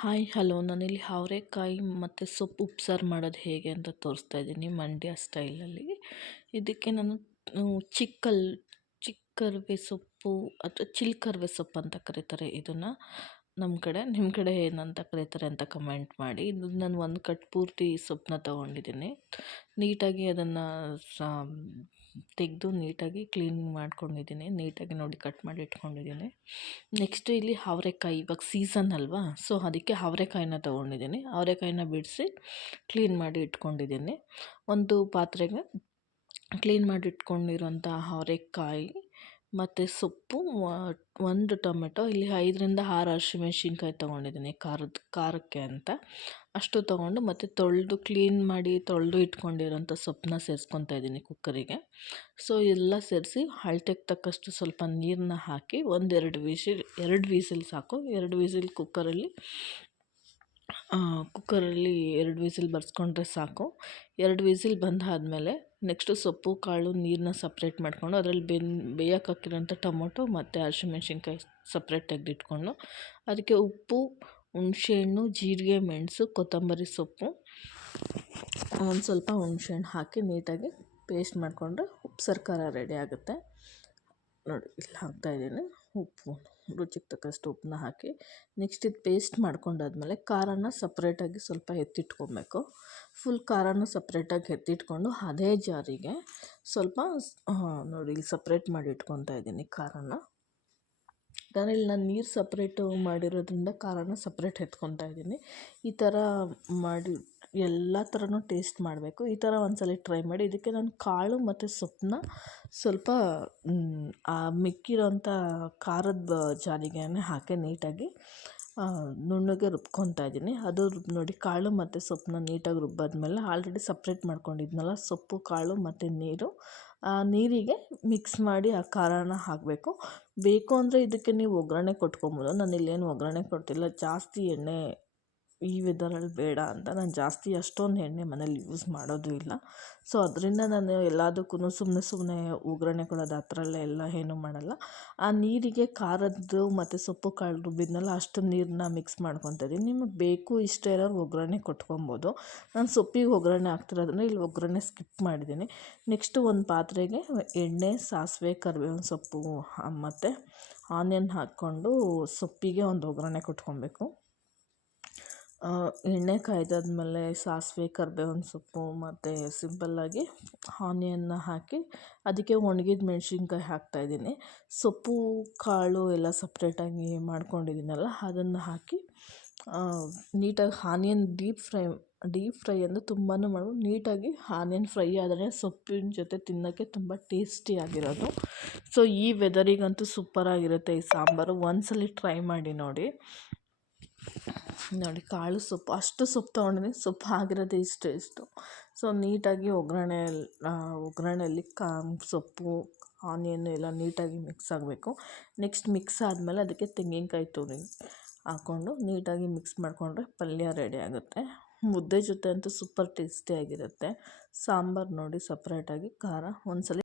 Hi hello ನಾನಿಲ್ಲಿ ಅವರೆಕಾಯಿ ಮತ್ತು ಸೊಪ್ಪು ಉಪ್ಸಾರು ಮಾಡೋದು ಹೇಗೆ ಅಂತ ತೋರಿಸ್ತಾ ಇದ್ದೀನಿ ಮಂಡ್ಯ ಸ್ಟೈಲಲ್ಲಿ. ಇದಕ್ಕೆ ನಾನು ಚಿಕ್ಕರ್ವೆ ಸೊಪ್ಪು ಅಥವಾ ಚಿಲ್ಕರ್ವೆ ಸೊಪ್ಪು ಅಂತ ಕರೀತಾರೆ ಇದನ್ನು ನಮ್ಮ ಕಡೆ. ನಿಮ್ಮ ಕಡೆ ಏನಂತ ಕರೀತಾರೆ ಅಂತ ಕಮೆಂಟ್ ಮಾಡಿ. ಇದು ನಾನು ಒಂದು ಕಟ್ ಪೂರ್ತಿ ಸೊಪ್ಪನ್ನ ತೊಗೊಂಡಿದ್ದೀನಿ. ನೀಟಾಗಿ ಅದನ್ನು ತೆಗೆದು ನೀಟಾಗಿ ಕ್ಲೀನ್ ಮಾಡ್ಕೊಂಡಿದ್ದೀನಿ. ನೀಟಾಗಿ ನೋಡಿ ಕಟ್ ಮಾಡಿ ಇಟ್ಕೊಂಡಿದ್ದೀನಿ. ನೆಕ್ಸ್ಟು ಇಲ್ಲಿ ಅವರೆಕಾಯಿ ಇವಾಗ ಸೀಸನ್ ಅಲ್ವಾ, ಸೊ ಅದಕ್ಕೆ ಅವರೆಕಾಯಿನ ತೊಗೊಂಡಿದ್ದೀನಿ. ಅವರೆಕಾಯಿನ ಬಿಡಿಸಿ ಕ್ಲೀನ್ ಮಾಡಿ ಇಟ್ಕೊಂಡಿದ್ದೀನಿ. ಒಂದು ಪಾತ್ರೆಗೆ ಕ್ಲೀನ್ ಮಾಡಿ ಇಟ್ಕೊಂಡಿರೋಂಥ ಅವರೆಕಾಯಿ ಮತ್ತು ಸೊಪ್ಪು, ಒಂದು ಟೊಮೆಟೊ, ಇಲ್ಲಿ 5ರಿಂದ 6 ಹಸಿಮೆಣ್ಸಿನ್ಕಾಯಿ ತೊಗೊಂಡಿದ್ದೀನಿ ಖಾರಕ್ಕೆ ಅಂತ. ಅಷ್ಟು ತೊಗೊಂಡು ಮತ್ತು ಕ್ಲೀನ್ ಮಾಡಿ ತೊಳೆದು ಇಟ್ಕೊಂಡಿರೋಂಥ ಸೊಪ್ಪನ್ನ ಸೇರಿಸ್ಕೊತಾ ಇದ್ದೀನಿ ಕುಕ್ಕರಿಗೆ. ಸೊ ಎಲ್ಲ ಸೇರಿಸಿ ಅಳತೆಗೆ ತಕ್ಕಷ್ಟು ಸ್ವಲ್ಪ ನೀರನ್ನ ಹಾಕಿ 2 ವಿಸಿಲ್ ಸಾಕು. 2 ವಿಸಿಲ್ ಕುಕ್ಕರಲ್ಲಿ 2 ವಿಸಿಲ್ ಬರ್ಸ್ಕೊಂಡ್ರೆ ಸಾಕು. 2 ವಿಸಿಲ್ ಬಂದಾದಮೇಲೆ ನೆಕ್ಸ್ಟು ಸೊಪ್ಪು ಕಾಳು ನೀರನ್ನ ಸಪ್ರೇಟ್ ಮಾಡಿಕೊಂಡು ಅದರಲ್ಲಿ ಬೇಯಕ್ಕೆ ಹಾಕಿರೋಂಥ ಟೊಮೊಟೊ ಮತ್ತು ಹಸಿಮೆಣ್ಸಿನ್ಕಾಯಿ ಸಪ್ರೇಟ್ ತೆಗೆದಿಟ್ಕೊಂಡು ಅದಕ್ಕೆ ಉಪ್ಪು, ಹುಣಸೆಹಣ್ಣು, ಜೀರಿಗೆ, ಮೆಣಸು, ಕೊತ್ತಂಬರಿ ಸೊಪ್ಪು, ಒಂದು ಸ್ವಲ್ಪ ಹುಣಸೆಹಣ್ಣು ಹಾಕಿ ನೀಟಾಗಿ ಪೇಸ್ಟ್ ಮಾಡಿಕೊಂಡ್ರೆ ಉಪ್ಸಾರು ಖಾರ ರೆಡಿ ಆಗುತ್ತೆ. ನೋಡಿ ಇಲ್ಲಿ ಹಾಕ್ತಾಯಿದ್ದೀನಿ ಉಪ್ಪು, ರುಚಿಗೆ ತಕ್ಕಷ್ಟು ಉಪ್ಪನ್ನ ಹಾಕಿ. ನೆಕ್ಸ್ಟ್ ಇದು ಪೇಸ್ಟ್ ಮಾಡ್ಕೊಂಡಾದ್ಮೇಲೆ ಖಾರನ ಸಪ್ರೇಟಾಗಿ ಸ್ವಲ್ಪ ಎತ್ತಿಟ್ಕೊಬೇಕು. ಫುಲ್ ಖಾರನ ಸಪ್ರೇಟಾಗಿ ಎತ್ತಿಟ್ಕೊಂಡು ಅದೇ ಜಾರಿಗೆ ಸ್ವಲ್ಪ ನೋಡಿ ಇಲ್ಲಿ ಸಪ್ರೇಟ್ ಮಾಡಿ ಇಟ್ಕೊತಾ ಇದ್ದೀನಿ ಖಾರನ. ಯಾಕಂದರೆ ಇಲ್ಲಿ ನಾನು ನೀರು ಸಪ್ರೇಟು ಮಾಡಿರೋದ್ರಿಂದ ಖಾರನ ಸಪ್ರೇಟ್ ಎತ್ಕೊತಾ ಇದ್ದೀನಿ. ಈ ಥರ ಮಾಡಿ ಎಲ್ಲ ಥರನೂ ಟೇಸ್ಟ್ ಮಾಡಬೇಕು. ಈ ಥರ ಒಂದ್ಸಲ ಟ್ರೈ ಮಾಡಿ. ಇದಕ್ಕೆ ನಾನು ಕಾಳು ಮತ್ತು ಸೊಪ್ಪನ್ನ ಸ್ವಲ್ಪ ಮಿಕ್ಕಿರೋಂಥ ಖಾರದ ಜಾರಿಗೆ ಹಾಕಿ ನೀಟಾಗಿ ನುಣ್ಣಗೆ ರುಬ್ಕೊತಾ ಇದ್ದೀನಿ. ಅದು ನೋಡಿ ಕಾಳು ಮತ್ತು ಸೊಪ್ಪನ್ನ ನೀಟಾಗಿ ರುಬ್ಬಾದ್ಮೇಲೆ ಆಲ್ರೆಡಿ ಸಪ್ರೇಟ್ ಮಾಡ್ಕೊಂಡಿದ್ನಲ್ಲ ಸೊಪ್ಪು, ಕಾಳು ಮತ್ತು ನೀರು, ಆ ನೀರಿಗೆ ಮಿಕ್ಸ್ ಮಾಡಿ ಆ ಖಾರನ ಹಾಕಬೇಕು. ಬೇಕು ಅಂದರೆ ಇದಕ್ಕೆ ನೀವು ಒಗ್ಗರಣೆ ಕೊಟ್ಕೊಬೋದು. ನಾನು ಇಲ್ಲೇನು ಒಗ್ಗರಣೆ ಕೊಡ್ತಿಲ್ಲ. ಜಾಸ್ತಿ ಎಣ್ಣೆ ಈ ವೆದರಲ್ಲಿ ಬೇಡ ಅಂತ ನಾನು ಜಾಸ್ತಿ ಅಷ್ಟೊಂದು ಎಣ್ಣೆ ಮನೇಲಿ ಯೂಸ್ ಮಾಡೋದು ಇಲ್ಲ. ಸೊ ಅದರಿಂದ ನಾನು ಎಲ್ಲದಕ್ಕೂ ಸುಮ್ಮನೆ ಒಗ್ಗರಣೆ ಕೊಡೋದು ಆ ಥರ ಎಲ್ಲ ಏನೂ ಮಾಡಲ್ಲ. ಆ ನೀರಿಗೆ ಖಾರದ್ದು ಮತ್ತು ಸೊಪ್ಪು ಕಾಳು ರುಬ್ಬಿದ್ನಲ್ಲ ಅಷ್ಟು ನೀರನ್ನ ಮಿಕ್ಸ್ ಮಾಡ್ಕೊತಾ ಇದ್ದೀನಿ. ನಿಮಗೆ ಬೇಕು ಇಷ್ಟ ಇರೋರು ಒಗ್ಗರಣೆ ಕೊಟ್ಕೊಬೋದು. ನಾನು ಸೊಪ್ಪಿಗೆ ಒಗ್ಗರಣೆ ಹಾಕ್ತಿರೋದ್ರಿಂದ ಇಲ್ಲಿ ಒಗ್ಗರಣೆ ಸ್ಕಿಪ್ ಮಾಡಿದ್ದೀನಿ. ನೆಕ್ಸ್ಟು ಒಂದು ಪಾತ್ರೆಗೆ ಎಣ್ಣೆ, ಸಾಸಿವೆ, ಕರಿಬೇವಿನ ಸೊಪ್ಪು ಮತ್ತು ಆನಿಯನ್ ಹಾಕ್ಕೊಂಡು ಸೊಪ್ಪಿಗೆ ಒಂದು ಒಗ್ಗರಣೆ ಕೊಟ್ಕೊಬೇಕು. ಎಣ್ಣೆ ಕಾಯ್ದಾದ್ಮೇಲೆ ಸಾಸಿವೆ, ಕರಿಬೇವಿನ ಸೊಪ್ಪು ಮತ್ತು ಸಿಂಪಲ್ಲಾಗಿ ಆನಿಯನ್ನ ಹಾಕಿ ಅದಕ್ಕೆ ಒಣಗಿದ ಮೆಣಸಿನ್ಕಾಯಿ ಹಾಕ್ತಾಯಿದ್ದೀನಿ. ಸೊಪ್ಪು ಕಾಳು ಎಲ್ಲ ಸಪ್ರೇಟಾಗಿ ಮಾಡ್ಕೊಂಡಿದ್ದೀನಲ್ಲ ಅದನ್ನು ಹಾಕಿ ನೀಟಾಗಿ ಆನಿಯನ್ ಡೀಪ್ ಫ್ರೈ ಅಂದರೆ ತುಂಬಾ ಮಾಡ್ಬೋದು. ನೀಟಾಗಿ ಆನಿಯನ್ ಫ್ರೈ ಆದರೆ ಸೊಪ್ಪಿನ ಜೊತೆ ತಿನ್ನೋಕ್ಕೆ ತುಂಬ ಟೇಸ್ಟಿಯಾಗಿರೋದು. ಸೊ ಈ ವೆದರಿಗಂತೂ ಸೂಪರಾಗಿರುತ್ತೆ ಈ ಸಾಂಬಾರು. ಒಂದ್ಸಲ ಟ್ರೈ ಮಾಡಿ ನೋಡಿ. ಕಾಳು ಸೊಪ್ಪು ಅಷ್ಟು ಸೊಪ್ಪು ತೊಗೊಂಡಿದ್ದೀನಿ. ಸೊಪ್ಪು ಆಗಿರೋದೇ ಇಷ್ಟು. ಸೊ ನೀಟಾಗಿ ಒಗ್ಗರಣೆಯಲ್ಲಿ ಸೊಪ್ಪು, ಆನಿಯನ್ ಎಲ್ಲ ನೀಟಾಗಿ ಮಿಕ್ಸ್ ಆಗಬೇಕು. ನೆಕ್ಸ್ಟ್ ಮಿಕ್ಸ್ ಆದಮೇಲೆ ಅದಕ್ಕೆ ತೆಂಗಿನಕಾಯಿ ತುರಿ ಹಾಕ್ಕೊಂಡು ನೀಟಾಗಿ ಮಿಕ್ಸ್ ಮಾಡಿಕೊಂಡ್ರೆ ಪಲ್ಯ ರೆಡಿ ಆಗುತ್ತೆ. ಮುದ್ದೆ ಜೊತೆ ಅಂತೂ ಸೂಪರ್ ಟೇಸ್ಟಿಯಾಗಿರುತ್ತೆ. ಸಾಂಬಾರು ನೋಡಿ ಸಪ್ರೇಟಾಗಿ ಖಾರ ಒಂದ್ಸಲ